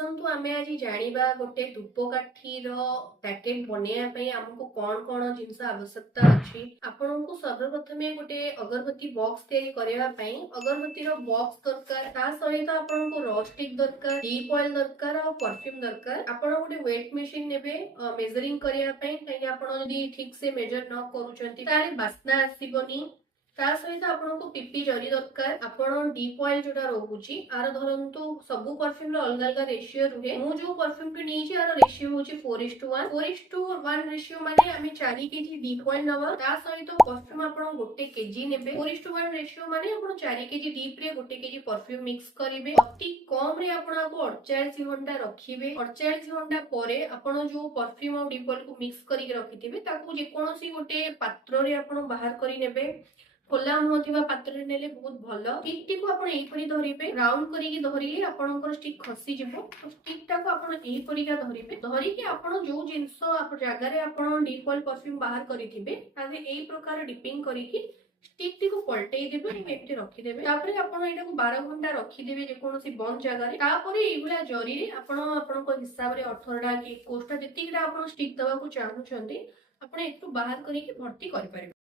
आसतु आमे आज जानिबा गोटे धूपकाठीर पैकेट बनैया पई हमको कौन कौन जिनस आवश्यकता अछि। आपनको सर्वप्रथम गोटे अगरबत्ती बॉक्स तैयारी करबा पई अगरबत्ती रो बॉक्स दरकार, ता सहित आपनको रॉ स्टिक दरकार, डीप ऑयल दरकार और परफ्यूम दरकार। आपण गोटे वेट मशीन नेबे मेजरिंग करबा पई, काई आपण यदि ठीक से मेजर न करूचंती तारे बास्ना आसीबनी। ता सहित आपनको पीपी जरी दरकार। आपण डीप ऑयल जोटा रहउची आर धरंतु सबु परफ्यूम रो अलग अलग रेशियो रुहे। मु जो परफ्यूम टी नीची आर रेशियो होची 4:1 4:1 रेशियो माने आमे 4 केजी डीप ऑयल नवा, ता सहित परफ्यूम आपण गोटे केजी नेबे। 4:1 रेशियो माने आपण 4 केजी डीप रे गोटे केजी परफ्यूम मिक्स करिवे। अति कम रे आपण को 48 घंटा रखिबे। 48 घंटा परे आपण जो परफ्यूम और डीप ऑयल को मिक्स करिके रखिथिबे ताकू जे कोनोसी गोटे पात्र रे आपण बाहर करि नेबे। खोला मुह पात्र नेले बहुत भल। स्टिक टी को आपण एपरी धरिबे, राउंड करिके धरिले आपनकर स्टिक खसी जिवो। तो स्टिक टा को आपण एपरिका धरिबे, धरिके आपण जो जिंस आप जगह रे आपण डीप ऑयल परफ्यूम बाहर करिथिबे ताजे एई प्रकार डिपिंग करिके स्टिक टी को पलटेई देबे, एमती रखि देबे। तापरे आपण एटा को 12 घंटा रखि देबे जे कोनोसी बंद जगह रे। तापरे एगुला जरी रे आपण आपनकर हिसाब रे 18 टा कि 21 टा जतिकटा आपण स्टिक दवा को चाहू छथि आपण एतु बाहर करिके भर्ती करि परिबे।